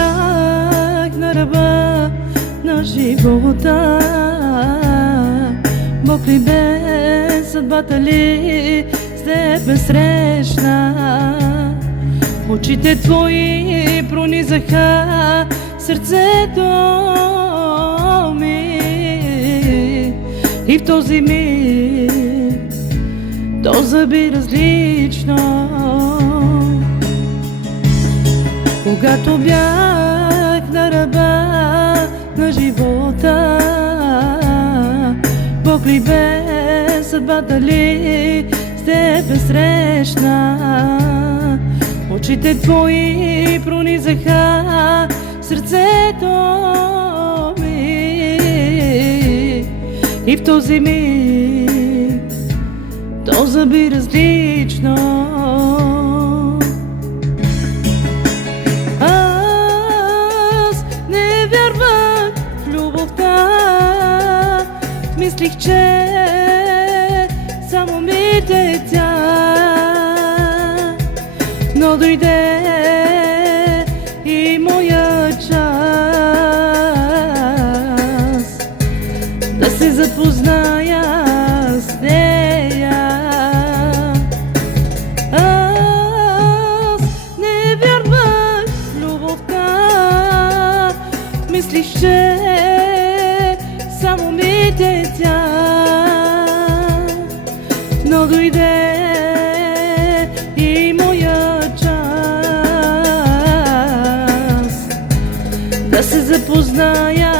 бях на ръба на живота, Бог ли бе, съдбата ли с теб ме срещна? Очите твои пронизаха сърцето ми и в този миг то заби различно. Когато бях на ръба на живота, Бог ли бе, съдбата ли с теб ме срещна? Очите твои пронизаха сърцето ми и в този миг то заби различно. Аз не вярвах в любовта, мислих, че само мите тя, но дойде и моя час да се запозная с нея. Аз не вярвах в любовта, мислих, че само мите тя, но дойде и моя час да се запозная